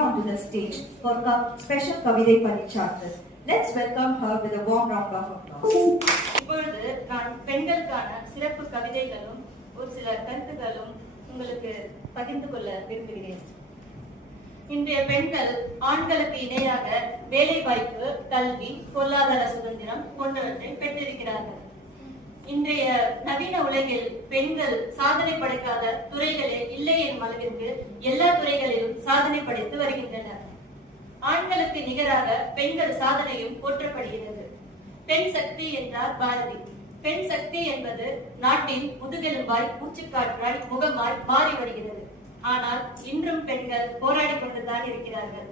Onto the stage for special Kavidai Parichathas. Let's welcome her with a warm round of applause. இப்பொழுது நான் பெண்களுக்கான சிறப்பு கவிதைகளும் ஒரு சில கருத்துகளும் உங்களுக்கு பகிர்ந்து கொள்ள விரும்புகிறேன். இன்றைய பெண்கள் ஆண்களுக்கு இணையாக வேலை வாய்ப்பு, கல்வி, பொருளாதார சுதந்திரம் போன்றவற்றை பெற்றிருக்கிறார்கள். இன்றைய நவீன உலகில் பெண்கள் சாதனை படைக்காத துறைகளே இல்லை எனும் அளவிற்கு எல்லா துறைகளிலும் சாதனை படைத்து வருகின்றனர். ஆண்களுக்கு நிகராக பெண்கள் சாதனையும் போற்றப்படுகிறது. பெண் சக்தி என்றார் பாரதி. பெண் சக்தி என்பது நாட்டின் முதுகெலும்பாய், மூச்சுக்காற்றாய், முகமாய் மாறி வருகிறது. ஆனால் இன்றும் பெண்கள் போராடி கொண்டுதான் இருக்கிறார்கள்.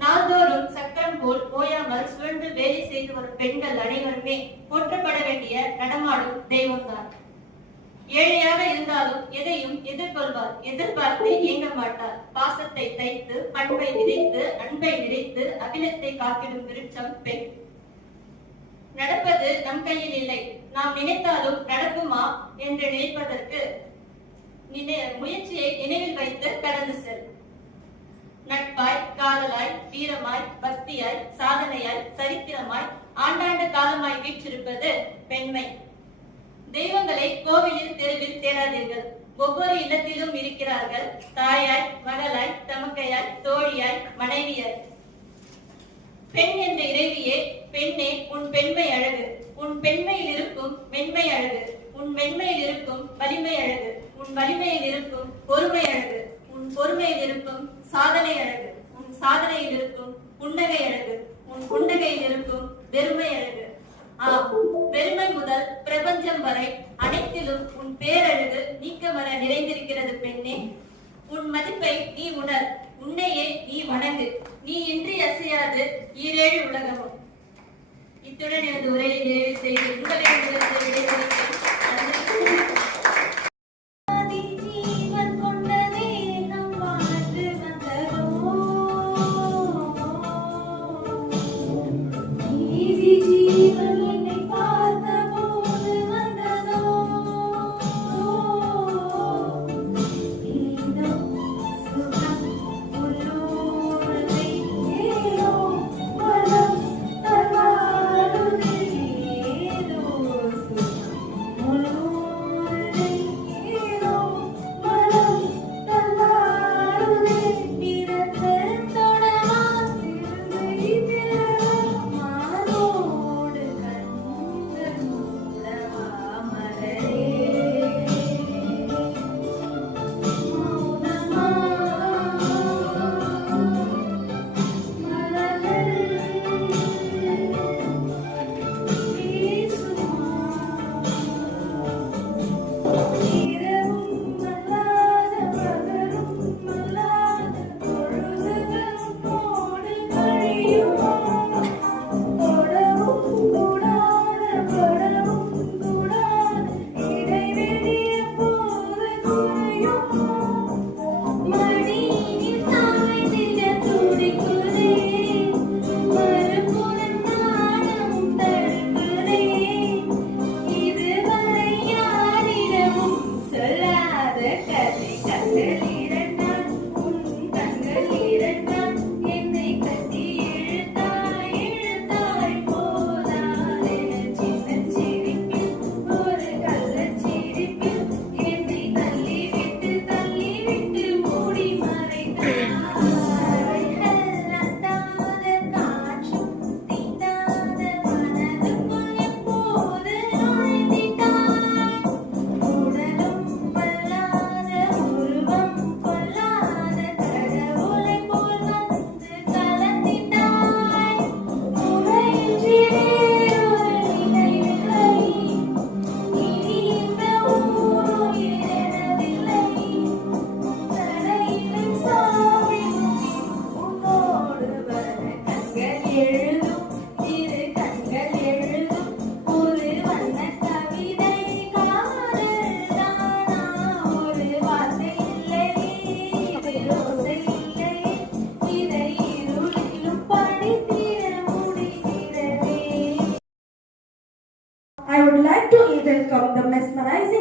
நாள்தோறும் சக்கரம் போல் ஓயாமல் சுழன்று வேலை செய்து வரும் பெண்கள் அனைவருமே போற்றப்பட வேண்டிய நடமாடும் தெய்வம்தான். ஏழையாக இருந்தாலும் எதையும் எதிர்கொள்வார், எதிர்பார்த்து இயங்க மாட்டார். பாசத்தை தைத்து, பண்பை விதைத்து, அன்பை நிறைத்து, அகிலத்தை காத்திடும் விருட்சம் பெண். நடப்பது நம் கையில் இல்லை, நாம் நினைத்தாலும் நடக்குமா என்று நினைப்பதற்கு முயற்சியை நினைவில் வைத்து கடந்து செல். நட்பாய், காதலாய், வீரமாய், பக்தியாய், சாதனையாய், சரித்திரமாய், ஆண்டாண்டு காலமாய் வீற்றிருப்பது பெண்மை. தெய்வங்களை கோவிலில் தெருவில் தேடாதீர்கள். ஒவ்வொரு இல்லத்திலும் இருக்கிறார்கள். தாயாய், மகளாய், தமக்கையாய், தோழியாய், மனைவியாய். பெண் என்ற இறைவியே, பெண்ணே உன் பெண்மை அழகு. உன் பெண்மையில் இருக்கும் மென்மை அழகு. உன் மென்மையில் இருக்கும் வலிமை அழகு. உன் வலிமையில் இருக்கும் பொறுமை அழகு. உன் பொறுமையில் இருக்கும் சாதனை அழகு. உன் சாதனையில் இருக்கும் புன்னகை அழகு. உன் புன்னகையில் இருக்கும் வெறுமை அழகு. வெறுமை முதல் பிரபஞ்சம் வரை அனைத்திலும் உன் பேரழகு நீக்கமர நிறைந்திருக்கிறது பெண்ணே. உன் மதிப்பை நீ உணர், உன்னையே நீ வணங்கு. நீ இன்றி அசையாது ஈரேழு உலகமும். இத்துடன் எனது உரையை நிறைவு செய்து உங்களை விடைபெறுகிறேன்.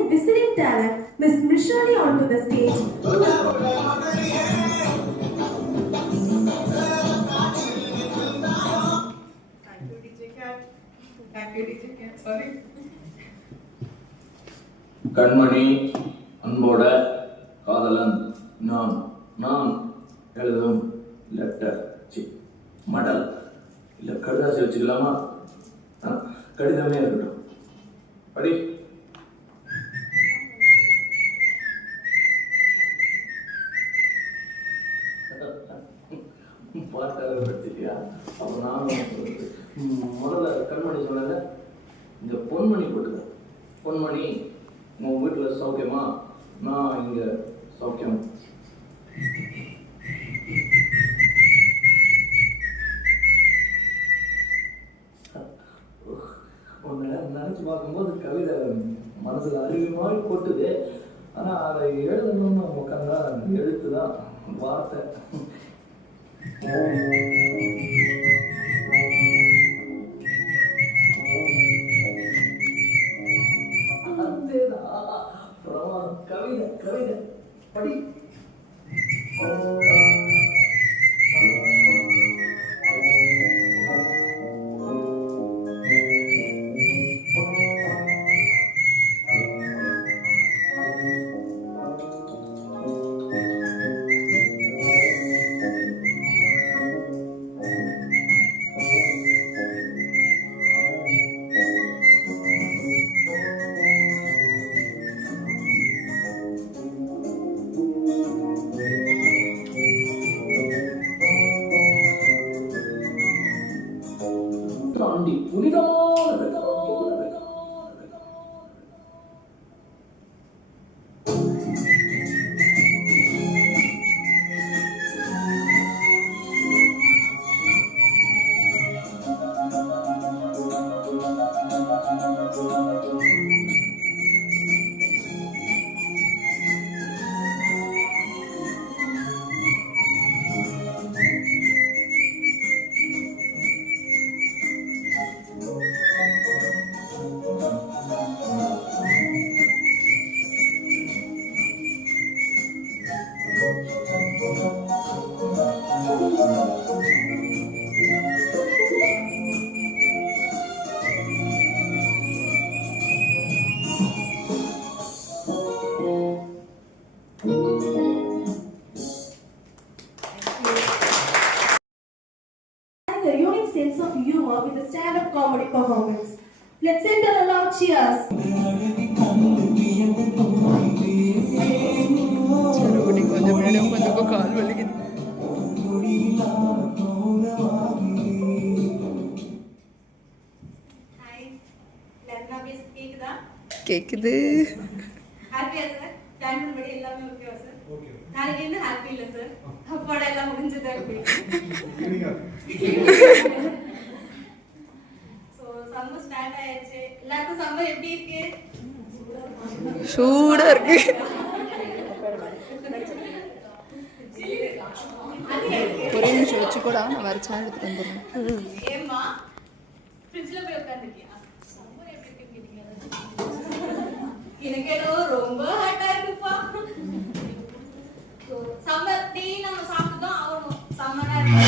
visiting talent, Miss Mishali, onto the stage. Thank you, DJ Cat. Thank you, DJ Cat. Sorry. கண்மணி அன்போட காதலன் நான் நான் எழுதும் லெட்டர் மடல் இல்லை கடிதாசி வச்சுக்கலாமா? கடிதமே இருக்கட்டும். படி. பாட்டாக படிச்சிருக்கியா? அப்போ நானும் முதல்ல கண்மணி சொன்னல, இந்த பொன்மணி போட்டுக்க. பொன்மணி, உங்கள் வீட்டில் சௌக்கியமா? நான் இங்கே சௌக்கியம். உன்னை நினச்சி பார்க்கும்போது கவிதை மனசில் அருவி மாதிரி கொட்டுது. ஆனால் அதை எழுதணும்னு உட்காந்தா எழுத்து தான் வார்த்தை. கவிதை கவிதை படி. A unique sense of humor with a stand-up comedy performance. Let's send her a loud cheers. கொஞ்சம் மேடம் கொஞ்சம் கால் வலிக்குது. ஹாய், லர்னா பேஸ் கேக்குதா? கேக்குது. ஹாப்பியா சார்? டைம் படி எல்லாமே ஓகேவா சார்? ஓகே. நாளைக்கு என்ன ஹாப்பி இல்ல சார்? அப்பாட எல்லாம் முடிஞ்சதா இருக்கு. சோ சம்மர் ஸ்டார்ட் ஆயிடுச்சு. எல்லாருக்கும் சம்மர் எப்படி இருக்கு? சூடா இருக்கு. ஒரே நிமிஷம் வச்சுக்கோடா, நான் வர சாய் எடுத்துட்டு வந்துடுறேன். ஏம்மா ஃப்ரிட்ஜ்ல போய் உட்கார்ந்துருக்கியா? சம்மர் எப்படி இருக்குன்னு கேட்டீங்க. எனக்கு ஏதோ ரொம்ப ஹாட்டா இருக்குப்பா. சம்மர் டீ நம்ம சாப்பிட்டு தான் ஆகணும். சம்மரா இருக்கு.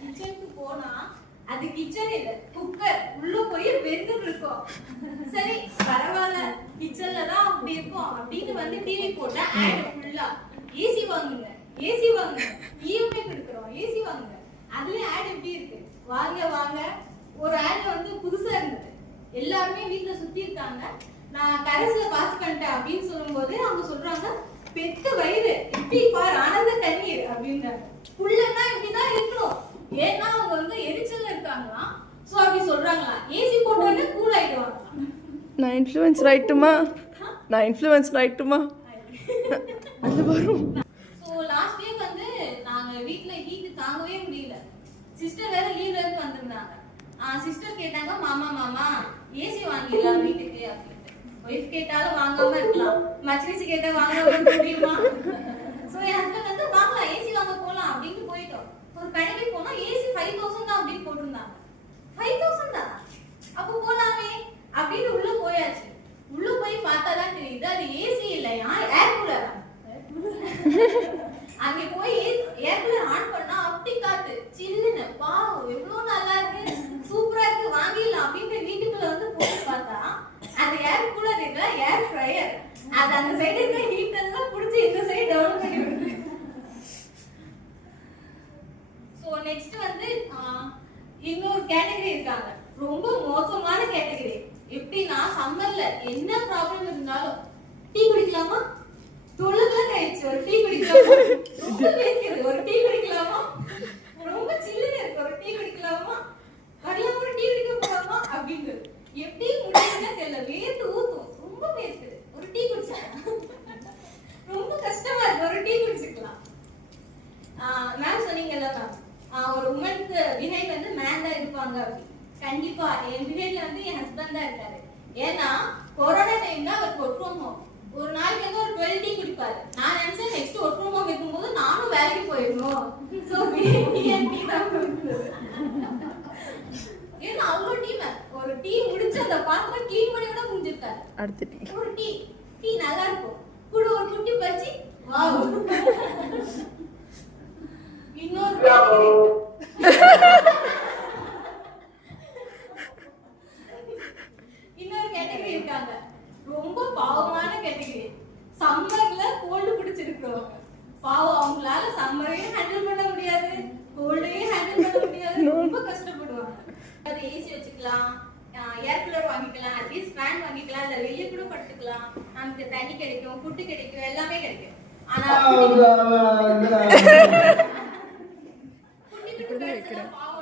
கிச்சனுக்கு போனா அது கிச்சன் இல்ல, குக்கர். உள்ள போய் வெந்துட்டு இருக்கோம். சரி பரவாயில்ல, கிச்சன்ல தான் அப்படி இருக்கும் அப்படின்னு வந்து டிவி போட்டா ஆட் ஃபுல்லா ஏசி வாங்குங்க, ஏசி வாங்குங்க, இஎம்ஐ கொடுக்குறோம், ஏசி வாங்குங்க. அதுல ஆட் எப்படி இருக்கு? வாங்க வாங்க. ஒரு ஆட் வந்து புதுசா இருந்தது. எல்லாருமே வீட்டுல சுத்தி இருக்காங்க. நான் கரஸ்ல பாஸ் பண்ணிட்டேன் அப்படின்னு சொல்லும்போது அவங்க சொல்றாங்க, பெத்த வயிறு எப்படி பார் ஆனந்த கண்ணீர் அப்படின்றாங்க. புள்ளன்னா இப்படிதான் இருக்கணும். ஏன்னா அவங்க வந்து எரிச்சல்ல இருக்காங்களாம். சோ அப்படி சொல்றாங்களா? ஏசி போட்டோன்னே கூல் ஆயிடுவாங்களாம். நான் இன்ஃப்ளூயன்ஸ் ரைட்டுமா? நான் இன்ஃப்ளூயன்ஸ் ரைட்டுமா? அது வரும். சோ லாஸ்ட் வீக் வந்து நாங்க வீட்ல ஹீட் தாங்கவே முடியல. சிஸ்டர் வேற லீவ்ல இருந்து வந்திருந்தாங்க. சிஸ்டர் கேட்டாங்க, மாமா மாமா ஏசி வாங்கிடலாம் வீட்டுக்கு அப்படின்னு. ஒய்ஃப் கேட்டாலும் வாங்காம இருக்கலாம், மச்சினிச்சு கேட்டா வாங்காம இருக்க முடியுமா? சோ என் ஹஸ்பண்ட் வந்து வாங்கலாம், ஏசி வாங்க போலாம் அப்படின்னு போயிட்டோம். ஒரு கடைக்கு போனா ஏசி 5000 தான் அப்படின்னு போட்டிருந்தாங்க. 5000 தான், அப்போ போலாமே அப்படின்னு உள்ள போயாச்சு. உள்ள போய் பார்த்தா ஏர் கூலர் ஆன் பண்ணா அப்படி காத்து சில்லுன்னு வாவ் எவ்வளவு நல்லா இருக்கு சூப்பரா இருக்கு வாங்கிடலாம் அப்படின்னு வீட்டுக்குள்ள வந்து போட்டு பார்த்தா அந்த ஏர் கூலர் இல்ல ஏர் ஃப்ரையர் அது அந்த சைடு இருக்க ஹீட் எல்லாம் புடிச்சு இந்த சைடு டவுன் பண்ணி விடுது. சோ நெக்ஸ்ட் வந்து இன்னொரு கேட்டகரி இருக்காங்க ரொம்ப மோசமான கேட்டகரி. எப்படின்னா சம்மர்ல என்ன ப்ராப்ளம் இருந்தாலும் டீ குடிக்கலாமா தொழுதான் ஆயிடுச்சு ஒரு டீ குடிக்கலாமா ரொம்ப வேர்க்குது ஒரு டீ குடிக்கலாமா ரொம்ப சில்லுன்னு இருக்கு ஒரு டீ குடிக்கலாமா வரலாம் ஒரு டீ குடிக்க போகலாமா அப்படின்னு எப்படி முடியுதுன்னு தெரியல வேர்த்து ஊத்தும் ரொம்ப வேர்க்குது ஒரு டீ குடிச்சா ரொம்ப கஷ்டமா இருக்கு ஒரு டீ குடிச்சுக்கலாம். மேம் சொன்னீங்கல்ல மேம் ஒரு உமனுக்கு பிஹைண்ட் வந்து மேன் தான் இருப்பாங்க அப்படி கண்டிப்பா என் பிஹைண்ட்ல வந்து என் ஹஸ்பண்ட் தான் இருக்காரு. ஏன்னா கொரோனா டைம்ல அவர் ஒர்க் ஃப்ரம் ஹோம் ஒரு நாளைக்கு வந்து ஒரு 12 டீ குடிப்பாரு. நான் நினைச்சேன் நெக்ஸ்ட் ஒர்க் ஃப்ரம் ஹோம் இருக்கும்போது நானும் வேலைக்கு போயிடணும். சோ டீ தான் குடிக்கிறது. ஏன்னா அவ்வளோ டீ ஒரு டீ முடிச்சு அந்த பாத்திரம் க்ளீன் பண்ணி கூட முடிஞ்சிருக்காரு. அடுத்த டீ ஒரு டீ நல்லா இருக்கும் கூட ஒரு குட்டி பச்சி வாவ். இன்னொரு கேட்டகரி இருக்காங்க ரொம்ப பாவமான கேட்டகரி. சம்மர்ல கோல்டு பிடிச்சிருக்கிறவங்க பாவம் அவங்களால சம்மரையும் ஹேண்டில் பண்ண முடியாது கோல்டையும் ஹேண்டில் பண்ண முடியாது ரொம்ப கஷ்டப்படுவாங்க. அது ஏசி வச்சுக்கலாம் ஏர் கூலர் வாங்கிக்கலாம் அட்லீஸ்ட் ஃபேன் வாங்கிக்கலாம் இல்ல வெளியே கூட படுத்துக்கலாம் நமக்கு தண்ணி கிடைக்கும் ஃபுட்டு கிடைக்கும் எல்லாமே கிடைக்கும். ஆனா பாவம்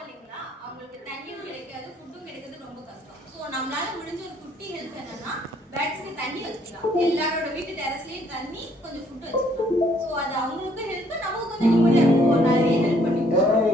இல்லைங்களா அவங்களுக்கு தண்ணியும் கிடைக்காது ஃபுட்டும் கிடைக்கிறது ரொம்ப கஷ்டம். ஸோ நம்மளால முடிஞ்ச ஒரு குட்டி ஹெல்ப் என்னன்னா பேட்ஸ்க்கு தண்ணி வச்சுக்கலாம் எல்லாரோட வீட்டு டெரஸ்லயும் தண்ணி கொஞ்சம் ஃபுட் வச்சுக்கலாம். ஸோ அது அவங்களுக்கும் ஹெல்ப் நமக்கு கொஞ்சம் நிம்மதியா இருக்கும் நிறைய ஹெல்ப் பண்ணிக்கலாம்.